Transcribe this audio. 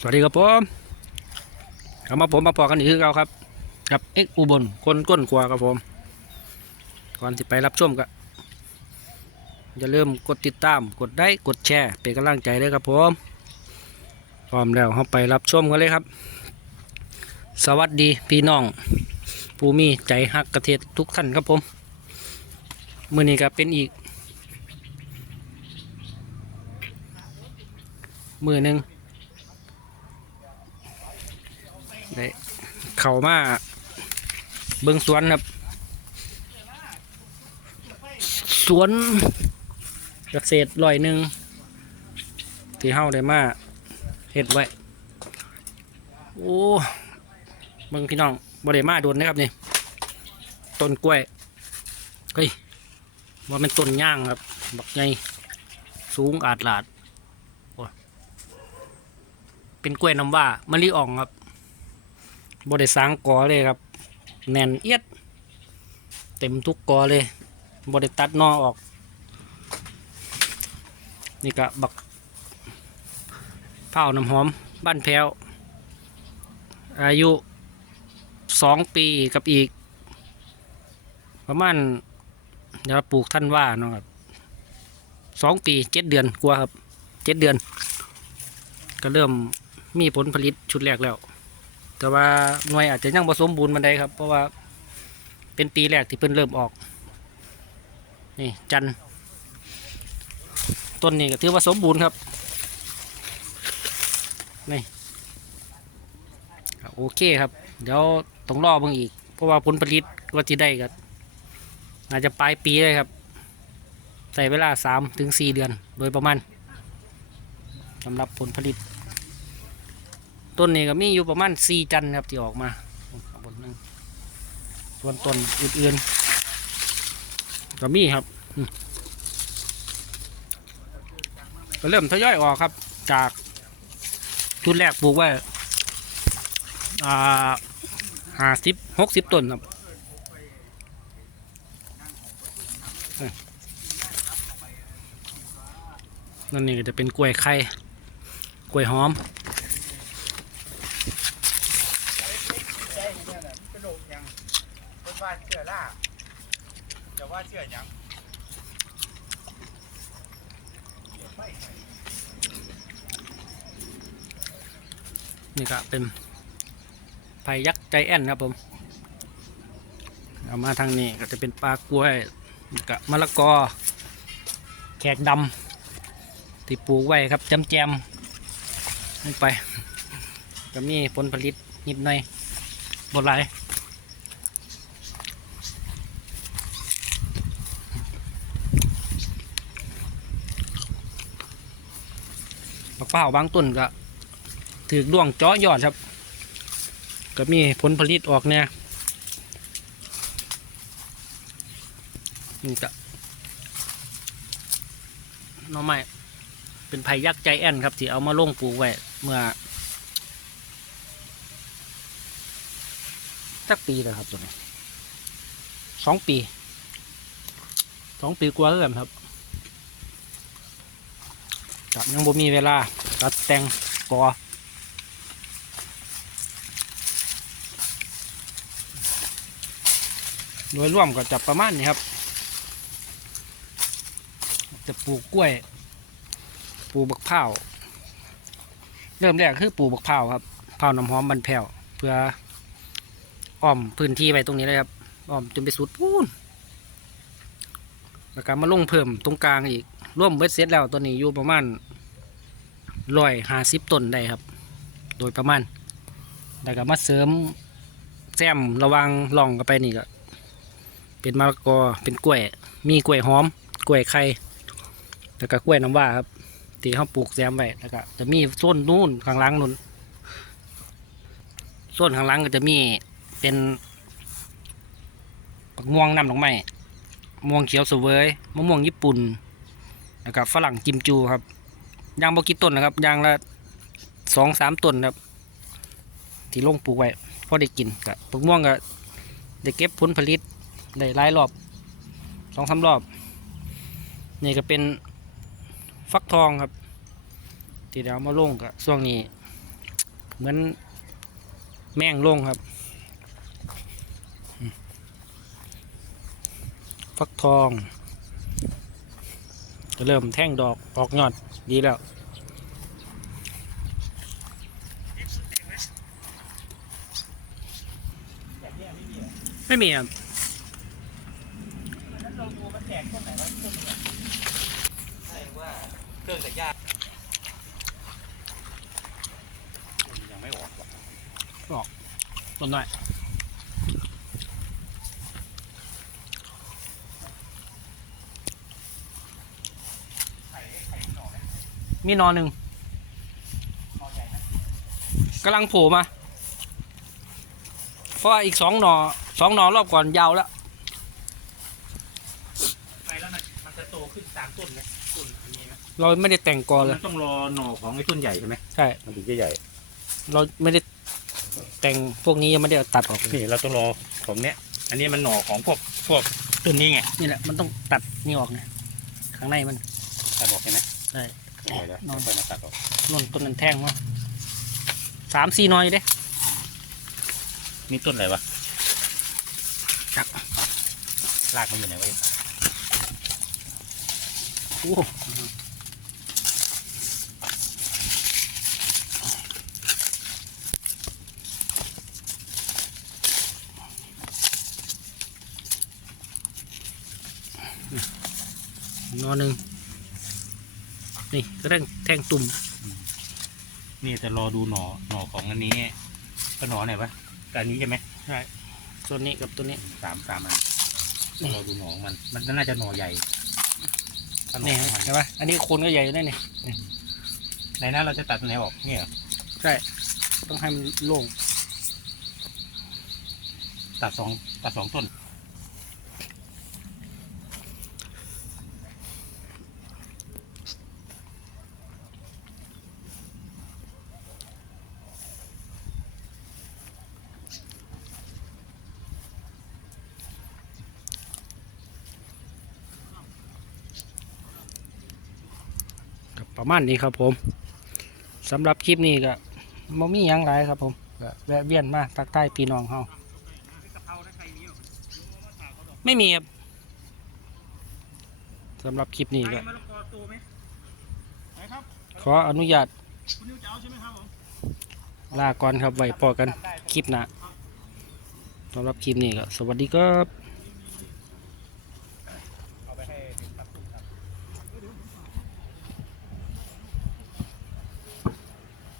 สวัสดีครับผมกลับมาผมมาพอกันอีกคือเราครับ กับเอ็กอุบลคนก้นกลัวครับผม ก่อนที่ไปรับชมก็อย่าลืมกดติดตามกดไลค์กดแชร์เป็นกำลังใจด้วยครับผมพร้อมแล้วเราไปรับชมกันเลยครับ สวัสดีพี่น้องผู้มีใจฮักกระเทศทุกท่านครับผมมือนี้ก็เป็นอีก มือหนึ่ง ได้เข้ามาเบิ่งสวนครับ สวนเกษตรลอยหนึ่งที่เฮาได้มาเฮ็ดไว้ โอ้เบิ่งพี่น้องบ่ได้มาโดนนะครับนี่ต้นกล้วยเฮ้ยว่าเป็นต้นย่างครับบักใหญ่สูงอาดหลาดโอ้เป็นกล้วยน้ำว่า มะลิอ่องครับ บได้สร้างกอเลยครับ แน่นเอียด เต็มทุกกอเลยบได้ตัดนอออก นี่ก็บักเผาน้ำหอม บ้านแพ้ว อายุสองปีกับอีก ประมาณเดี๋ยวปลูกท่านว่าเนาะครับสองปีเจ็ดเดือนกว่าครับเจ็ดเดือน ก็เริ่มมีผลผลิตชุดแรกแล้ว แต่ว่าหน่วยอาจจะยังผสมบูรณ์มันได้ครับ เพราะว่าเป็นปีแรกที่เพิ่นเริ่มออก นี่จันต้นนี้ก็ถือว่าสมบูรณ์ครับ นี่โอเคครับ เดี๋ยวต้องรอเบิ่งอีก เพราะว่าผลผลิตก็จะได้ก็อาจจะปลายปีเลยครับ ใส่เวลาสามถึงสี่เดือนโดยประมาณสำหรับผลผลิต ต้นนี้ก็มีอยู่ประมาณสี่จันครับที่ออกมาบนนึงส่วนต้นอื่นๆก็มีครับก็เริ่มทยอยออกครับ จากชุดแรกปลูกไว้ห้าสิบหกสิบต้นครับต้นั่นนี่จะเป็นกล้วยไข่กล้วยหอม กระโดดยังเป็น ว่าเชื่อล่าจะว่าเชื่อยังนี่ก็เป็นไผ่ยักษ์ใจแอนครับผมเอามาทางนี้ก็จะเป็นปลากล้วยกับมะละกอ แขกดำที่ปลูกไว้ครับจำแจมลงไปก็มีผลผลิตนิดหน่อยบดหลายมะพร้าวบางต้นก็ถือดวงเจาะยอดครับ ก็มีผลผลิตออกเนี่ยนี่ก็น้องใหม่เป็นไผ่ยักษ์ใจแอนครับ ที่เอามาลงปลูกไว้เมื่อสักปีแล้วครับตัวนี้สองปีสองปีกว่าแล้วกันครับ กับยังบ่มีเวลาตัดแต่งกอโดยร่วมก็จะประมาณนี้ครับ จะปลูกกล้วย ปลูกบักเผาเริ่มแรกคือปลูกบักเผาครับเผาน้ำหอมบันแผ่วเพื่ออ้อมพื้นที่ไว้ตรงนี้เลยครับอ้อมจนไปสุดพูนแล้วก็มาลงเพิ่มตรงกลางอีก ร่วมเบ็ดเสร็จแล้วตัวนี้อยู่ประมาณร้อยห้าสิบต้นได้ครับ โดยประมาณแล้วก็มาเสริมแซมระวังล่องกันไปนี่ก็เป็นมะละกอเป็นกล้วย มีกล้วยหอม กล้วยไข่แล้วก็กล้วยน้ำว้าครับที่เขาปลูกแซมไว้แล้วก็จะมีส้นนู่นข้างล่างนู่นส้นข้างล่างก็จะมีเป็นม่วงน้ำดอกไม้ม่วงเขียวเสวยมะม่วงญี่ปุ่น แล้วก็ฝรั่งกิมจูครับยางบกี่ต้นนะครับยางละสองสามต้นครับ ที่ลงปลูกไว้พอได้กินกับปักม่วงก็ได้เก็บผลผลิตได้หลายรอบสองสามรอบ นี่ก็เป็นฟักทองครับ ที่เดี๋ยวเอามาลงกับช่วงนี้ เหมือนแม่งลงครับ ฟักทอง เริ่มแท่งดอกออกยอดดีแล้วไม่มีครับเครื่องแต่ยากยังไม่ออกว่ะต้นหน่ มีหนอนหนึ่งกำลังโผล่มา เพราะว่าอีกสองหนอสองหนอรอบก่อนยาวแล้วไปแล้วมันมันจะโตขึ้นตามต้นไหมต้นอันนี้นะเราไม่ได้แต่งกอเลมัยนต้องรอหน่อของไอ้ต้นใหญ่ใช่ไหมใช่ มันถึงจะใหญ่ เราไม่ได้แต่งพวกนี้ยังไม่ได้เอาตัดออกเลยนี่เราต้องรอของเนี้ย อันนี้มันหน่อของพวกพวกต้นนี้ไงนี่แหละมันต้องตัดนี่ออกไงข้างในมัน ตัดออกใช่ไหมใช่ ใช่แล้วนอนค่อยมาตัดออกนนต้นนั้นแท่งมั้งสามสี่หน้อยเด้นี่ต้นอะไรวะครับรากมันอยู่ไหนวะโอ้หนอหนึ่ง นี่ก็แท่งแท่งตุ่มนี่จะรอดูหน่อหน่อของอันนี้ก็หน่อไหนวะแต่อันนี้ใช่ไหมตัวนี้กับตัวนี้สามสามอันต้องรอดูหน่อของมัน มันน่าจะหน่อใหญ่ถ้าหน่อนี่ของมัน เห็นปะอันนี้โคนก็ใหญ่ได้นี่ในนั้นเราจะตัดไหนออกเนี่ยเหรอใช่ต้องให้มันโล่งตัดสองตัดสองต้น ประมาณนี้ครับผมสำหรับคลิปนี้ก็บ่มีหยังหลายครับผมก็แวะเวียนมาทักทายพี่น้องเฮาไม่มีครับสำหรับคลิปนี้ก็ขออนุญาตลาก่อนครับไว้พอกันคลิปหน้าสำหรับคลิปนี้ก็สวัสดีครับ